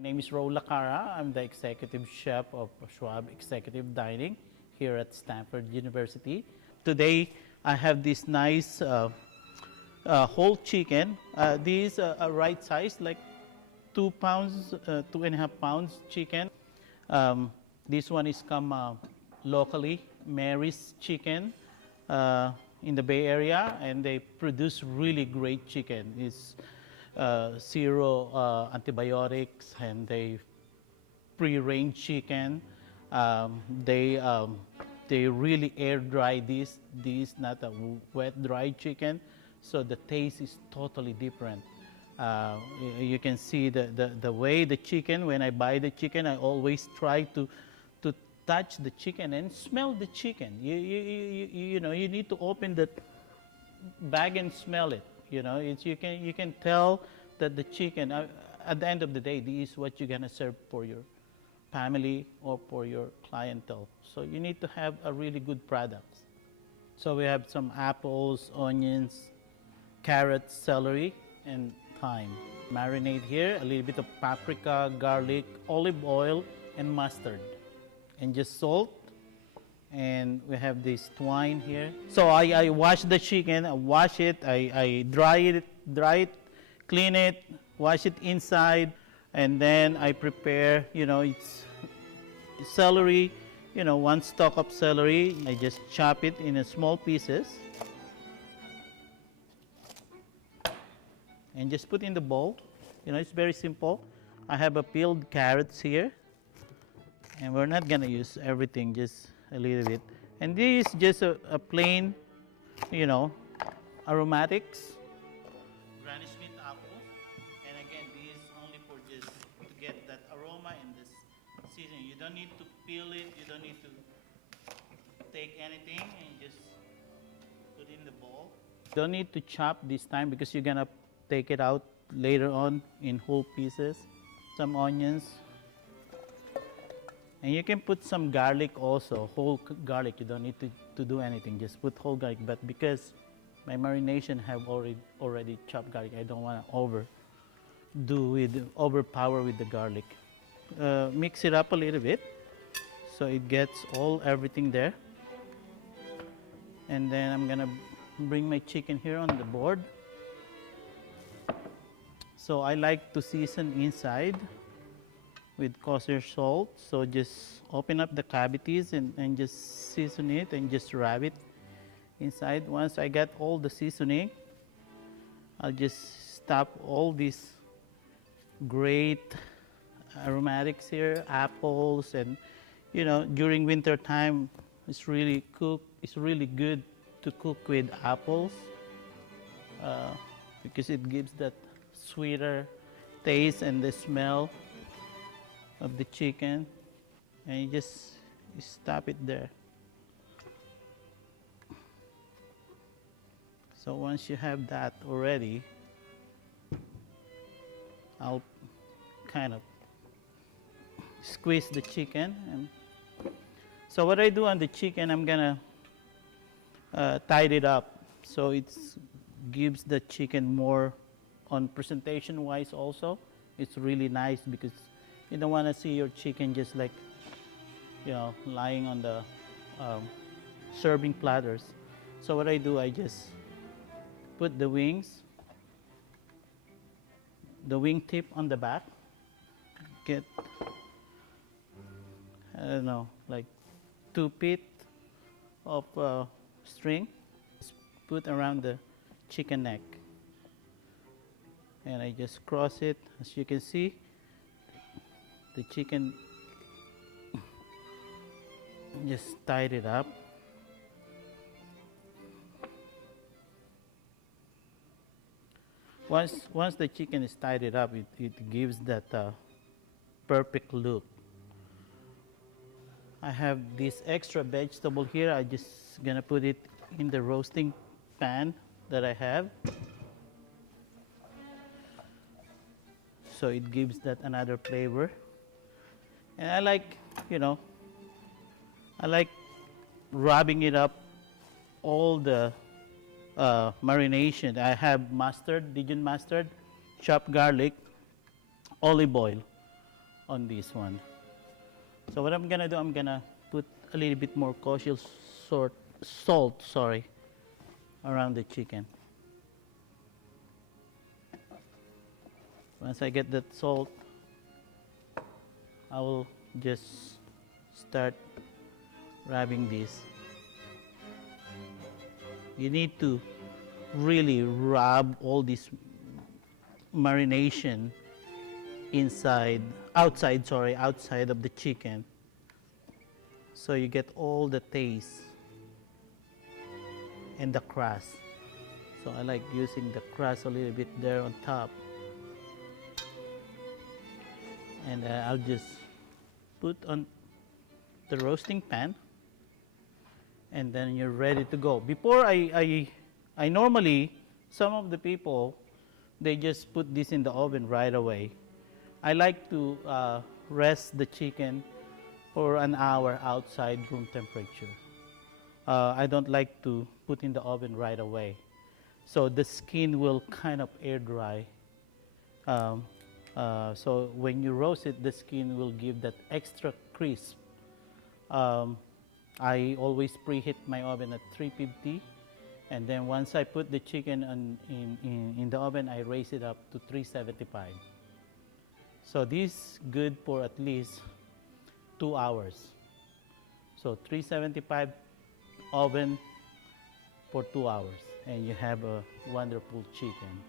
My name is Raul Lacara. I'm the executive chef of Schwab Executive Dining here at Stanford University. Today, I have this nice whole chicken. These are right size, like 2 pounds, 2.5 pounds chicken. This one is come locally, Mary's Chicken in the Bay Area, and they produce really great chicken. It's zero antibiotics, and they pre-range chicken. They really air dry this not a wet dry chicken, so the taste is totally different. You can see the way the chicken, when I buy the chicken, I always try to touch the chicken and smell the chicken. You know, you need to open the bag and smell it. You know, you can tell that the chicken, at the end of the day, this is what you're gonna serve for your family or for your clientele. So you need to have a really good product. So we have some apples, onions, carrots, celery, and thyme. Marinade here, a little bit of paprika, garlic, olive oil, and mustard. And just salt. And we have this twine here. So I wash the chicken, I wash it, I dry it, clean it, wash it inside, and then I prepare, you know, it's celery, you know, 1 stalk of celery. I just chop it in small pieces and just put in the bowl. You know, it's very simple. I have a peeled carrots here, and we're not gonna use everything, just a little bit. And this is just a plain, you know, aromatics. Granny Smith apple. And again, this is only for just to get that aroma and this seasoning. You don't need to peel it, you don't need to take anything, and just put in the bowl. Don't need to chop this time because you're gonna take it out later on in whole pieces. Some onions. And you can put some garlic also, whole garlic. You don't need to do anything, just put whole garlic. But because my marination have already chopped garlic, I don't want to overpower with the garlic. Mix it up a little bit so it gets everything there. And then I'm gonna bring my chicken here on the board. So I like to season inside with kosher salt. So just open up the cavities and just season it and just wrap it inside. Once I get all the seasoning, I'll just stop all these great aromatics here, apples, and you know, during winter time, it's really good to cook with apples because it gives that sweeter taste and the smell of the chicken, and you just stop it there. So once you have that already, I'll kind of squeeze the chicken. And so what I do on the chicken, I'm gonna tidy it up so it gives the chicken more on presentation wise also. It's really nice because you don't want to see your chicken just like, you know, lying on the serving platters. So what I do, I just put the wing tip on the back, get, I don't know, like 2 feet of string, just put around the chicken neck. And I just cross it. As you can see, the chicken just tied it up. Once the chicken is tied it up, it gives that perfect look. I have this extra vegetable here. I just gonna put it in the roasting pan that I have. So it gives that another flavor. And I like, you know, I like rubbing it up all the marination. I have mustard, Dijon mustard, chopped garlic, olive oil. on this one. So what I'm gonna do, I'm gonna put a little bit more kosher salt, sorry, around the chicken. Once I get that salt, I will just start rubbing this. You need to really rub all this marination outside of the chicken, so you get all the taste and the crust. So I like using the crust a little bit there on top, and I'll just put on the roasting pan, and then you're ready to go. Before I normally, some of the people, they just put this in the oven right away. I like to rest the chicken for an hour outside room temperature. I don't like to put in the oven right away. So the skin will kind of air dry. So when you roast it, the skin will give that extra crisp. I always preheat my oven at 350. And then once I put the chicken in the oven, I raise it up to 375. So this is good for at least 2 hours. So 375 oven for 2 hours, and you have a wonderful chicken.